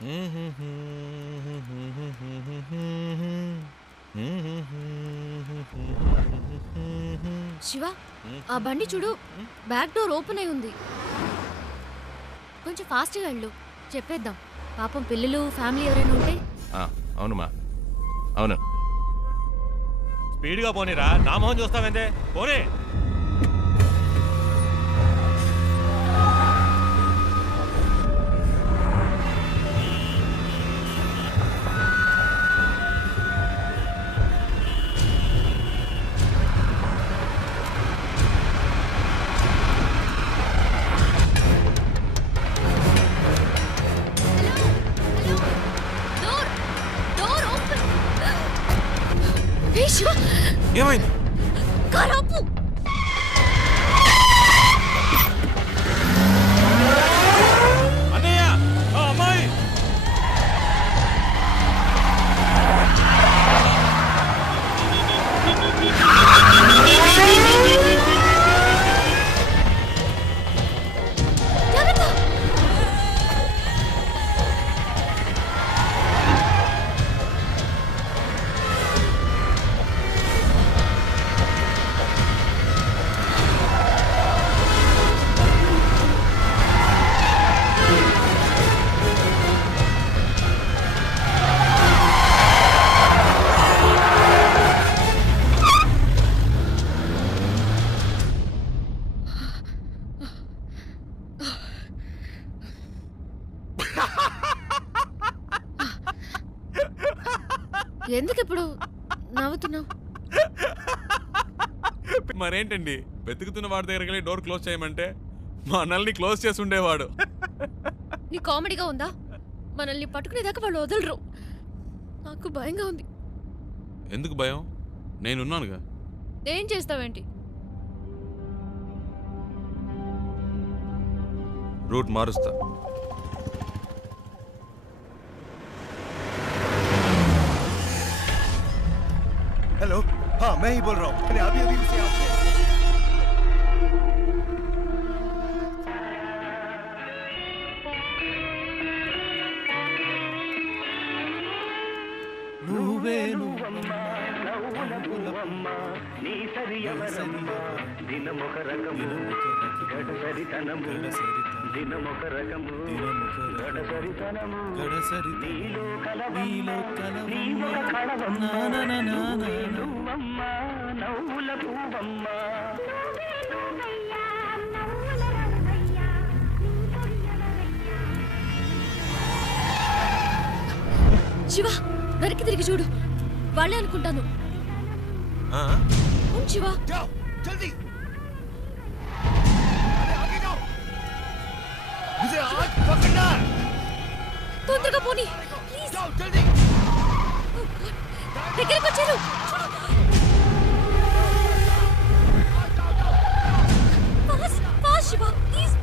శివ, ఆ బండి చూడు, బ్యాక్ డోర్ ఓపెన్ అయి ఉంది. కొంచెం ఫాస్ట్గా వెళ్ళు, చెప్పేద్దాం. పాపం పిల్లలు ఫ్యామిలీ ఎవరైనా ఉంటే. అవునమ్మా, అవును. స్పీడ్గా పోనీరా, నా మొహం చూస్తావేందే, పోనీ. ఏమైంది? కారాపు అన్నయ్య, అమ్మాయి ఎందుకు ఇప్పుడు నవ్వుతున్నావు? మరేంటండి, వెతుకుతున్న వాడి దగ్గరికి వెళ్ళి డోర్ క్లోజ్ చేయమంటే మా అన్నల్ని క్లోజ్ చేసి ఉండేవాడు. నీ కామెడీగా ఉందా? మనల్ని పట్టుకునేదాకా వాళ్ళు వదలరు. నాకు భయంగా ఉంది. ఎందుకు భయం? నేనున్నానుగా. ఏం చేస్తావేంటి? రూట్ మారుస్తా. हेलो, हाँ मैं ही बोल रहा हूँ. मैंने अभी उसे आपसे శివ, వెనక్కి తిరిగి చూడు. వాళ్ళే అనుకుంటాను. శివ, जल्दी आगे जाओ. मुझे आज पकड़ना है. తొందరగా పోనీ ప్లీజ్. जाओ जल्दी. దగ్గరికి వచ్చారు. Fast fast Shiva please.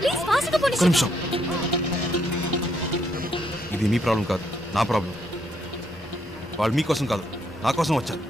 Please ఫాస్ట్గా పోనీ. ఒక నిమిషం. ఇది మీ ప్రాబ్లం కాదు, నా ప్రాబ్లం. వాళ్ళు మీకోసం కాదు, నా కోసం వచ్చారు.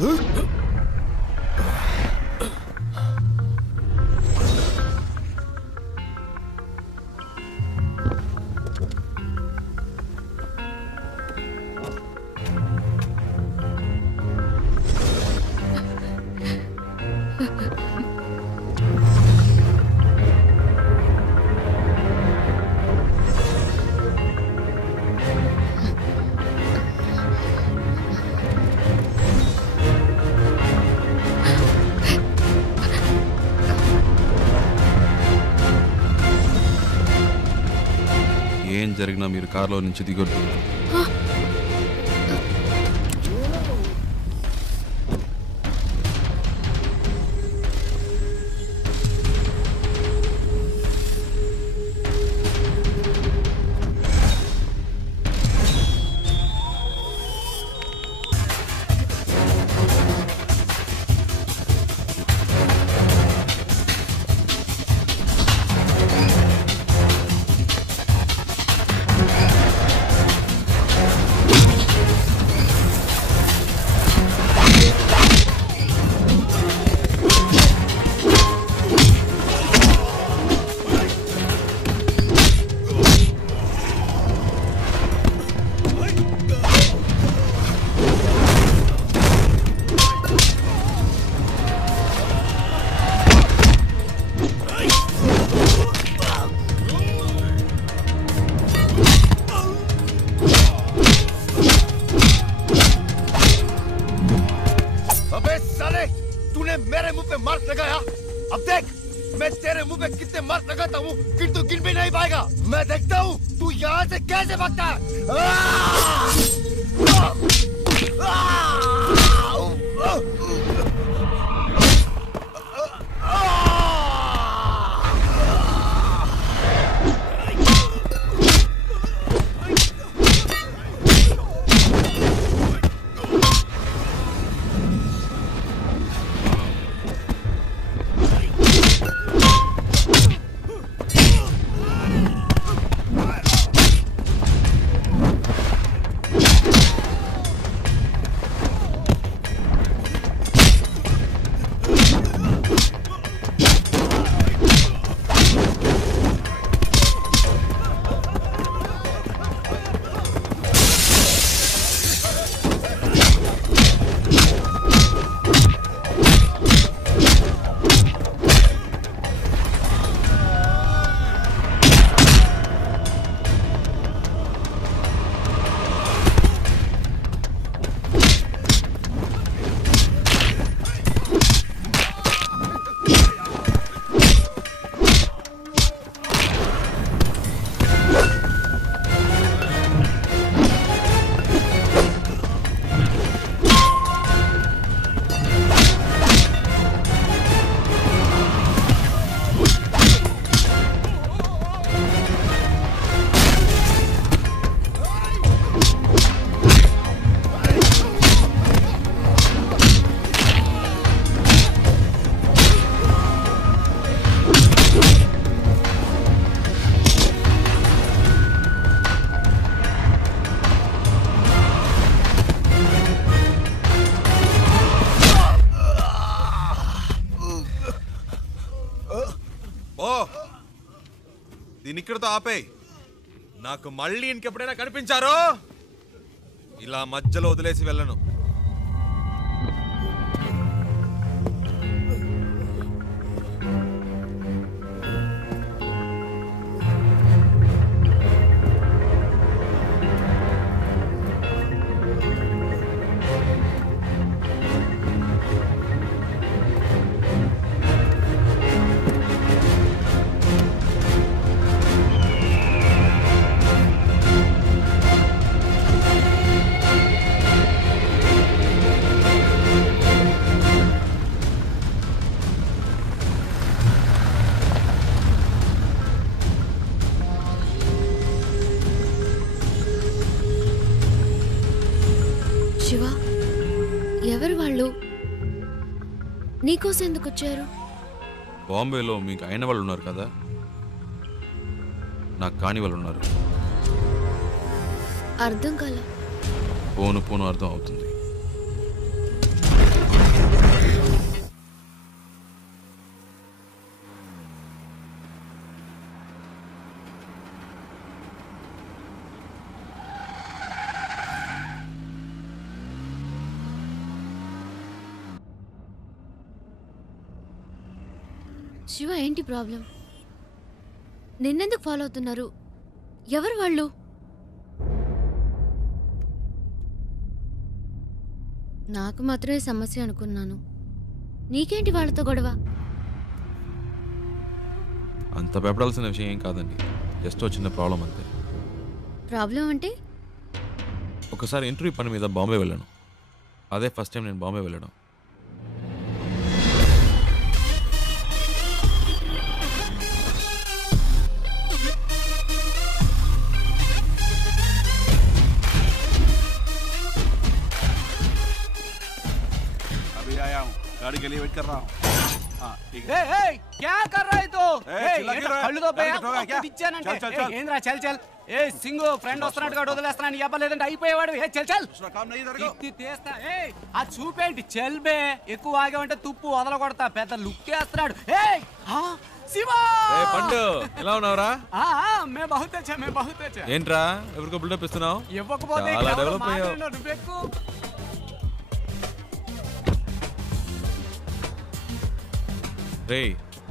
ఏం జరిగినా మీరు కారులో నుంచి దిగొద్దు. मेरे मुंह पे मार्क लगाया। अब देख मैं तेरे मुंह पे कितने मार्क लगाता हूँ कि तू गिन भी नहीं पाएगा। मैं देखता हूँ तू यहाँ से कैसे भागता है। దీని ఇక్కడతో ఆపేయ్. నాకు మళ్ళీ ఇంకెప్పుడైనా కనిపించారో ఇలా మధ్యలో వదిలేసి వెళ్ళను. శివ, ఎవరు వాళ్ళు? నీకోసం ఎందుకు వచ్చారు? బాంబేలో మీకు అయిన వాళ్ళు ఉన్నారు కదా, నాకు కాని వాళ్ళు ఉన్నారు. అర్థం కాల. పోను పోను అర్థం అవుతుంది. శివ ఏంటి ప్రాబ్లం? నిన్నెందుకు ఫాలో అవుతున్నారు? ఎవరు వాళ్ళు? నాకు మాత్రమే సమస్య అనుకున్నాను. నీకేంటి వాళ్ళతో గొడవ? అంత భయపడాల్సిన విషయం ఏం కాదండి, జస్ట్ చిన్న ప్రాబ్లం అంతే. ప్రాబ్లం అంటే? ఒకసారి ఇంటర్వ్యూ పని మీద బాంబే వెళ్ళాను. అదే ఫస్ట్ టైం నేను బాంబే వెళ్ళడం. गाड़ी के लिए वेट कर रहा हूँ। हाँ ठीक है। क्या कर रहा है तो? चिल्ला क्यों रहा है? కళ్ళు దొబ్బే, गाड़ी ठोका क्या? ఇచ్చానంటే. चल, चल, चल। ఏంద్రా చల్ చల్. సింగు ఫ్రెండ్ వస్తున్నట్టుగా వదిలేస్తున్నాను. నీ అబ్బా లేదంటే అయిపోయేవాడు. చల్ చల్. दूसरा काम नहीं तेरे को। ఇత్తి తీస్తా. ఆ చూపేంటి చల్బే. ఎక్కువ ఆగామంటే తుప్పు వదల కొడతా. పెద్ద లుక్ వేస్తున్నాడు. శివా పండు ఎలా ఉన్నావురా? మే బహుత్ అచ్చా, మే బహుత్ అచ్చా. ఏంట్రా ఎవరికో బిల్డప్ ఇస్తున్నావు? ఇవ్వకపోతే చాలా డెవలప్ అయ్యావు. నువ్వెక్కు. రే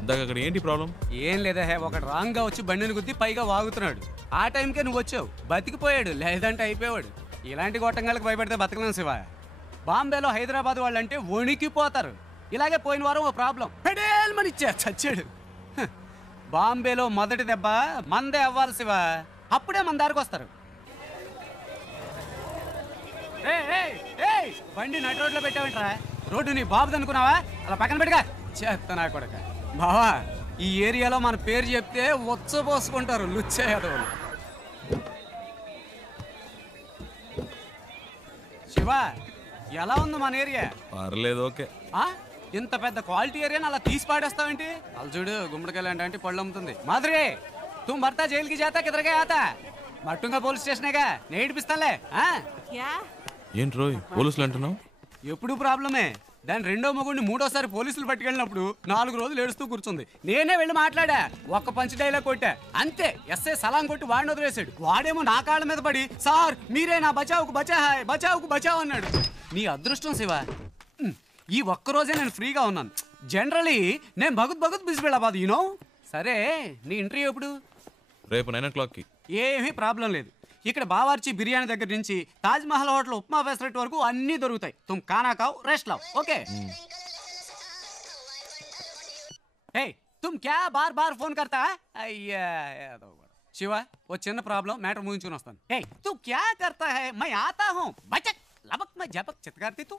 ఇందాక అక్కడ ఏంటి ప్రాబ్లం? ఏం లేదా ఒకటి రాంగ్ గా వచ్చి బండిని గుద్ది పైగా వాగుతున్నాడు. ఆ టైంకే నువ్వు వచ్చావు, బతికిపోయాడు. లేదంటే అయిపోయాడు. ఇలాంటి గొట్టంగాలకు భయపడితే బతకలేం శివ. బాంబేలో హైదరాబాద్ వాళ్ళంటే వణికిపోతారు. ఇలాగే పోయిన వారం ఓ ప్రాబ్లం పెడేల్మని ఇచ్చా, చచ్చాడు. బాంబేలో మొదటి దెబ్బ మందే అవ్వాలి శివ, అప్పుడే మన దారికి వస్తారు. బండి నడి రోడ్లో పెట్టావంటరా? రోడ్డు నీ బాబుది అనుకున్నావా? అలా పక్కన పెట్టుగా చేస్తా కొడక. బావా ఈ ఏరియాలో మన పేరు చెప్తే వచ్చపోసుకుంటారు లుచ్చే యాదవులు. శివ ఎలా ఉంది మన ఏరియా? పర్లేదు, ఓకే. ఇంత పెద్ద క్వాలిటీ ఏరియాని అలా తీసి పాడేస్తావేంటి? అలా చూడు గుమ్మడికాయలు అంటే పళ్ళు అమ్ముతుంది. మాధురి తుమ్ భర్త జైలుకి జాతా కిదరగా ఆతా? మట్టుంగా పోలీస్ స్టేషనేగా, నేను ఏడిపిస్తానులే. ఏంటి రోయ్ పోలీసులు అంటున్నావు? ఎప్పుడు ప్రాబ్లమే. దాని రెండో మొగుడిని మూడోసారి పోలీసులు పట్టుకెళ్ళినప్పుడు 4 రోజులు ఏడుస్తూ కూర్చుంది. నేనే వెళ్ళి మాట్లాడా, ఒక్క పంచ్ డైలాగ్ కొట్టా అంతే. ఎస్ఐ సలాం కొట్టి వాడిని వదిలేశాడు. వాడేమో నా కాళ్ళ మీద పడి సార్ మీరే నా బచావుకు బచాహాయ్ బచావుకు బచావ్ అన్నాడు. నీ అదృష్టం శివ, ఈ ఒక్కరోజే నేను ఫ్రీగా ఉన్నాను. జనరలీ నేను భగుత్ బిజీ వెళ్ళబాదు యూనో. సరే నీ ఇంటర్వ్యూ ఎప్పుడు? రేపు 9 o'clockకి. ఏమీ ప్రాబ్లం లేదు. ఇక్కడ బావార్చి బిర్యానీ దగ్గర నుంచి తాజ్ మహల్ హోటల్ ఉప్మా ఫెసరెట్ వరకు అన్నీ దొరుకుతాయి. తుమ్ ఖానా ఖావ్ రెస్ట్ లావ్, ఓకే? హే తుమ్ క్యా బార్ బార్ ఫోన్ కర్తా? అయ్యా శివ ఓ చిన్న ప్రాబ్లం, మ్యాటర్ ముగించుకుని వస్తాను. హే తు క్యా కర్తా హై? మై ఆతా హూ బచక్ లబక్ మై జబక్ చిత్కార్తి తు.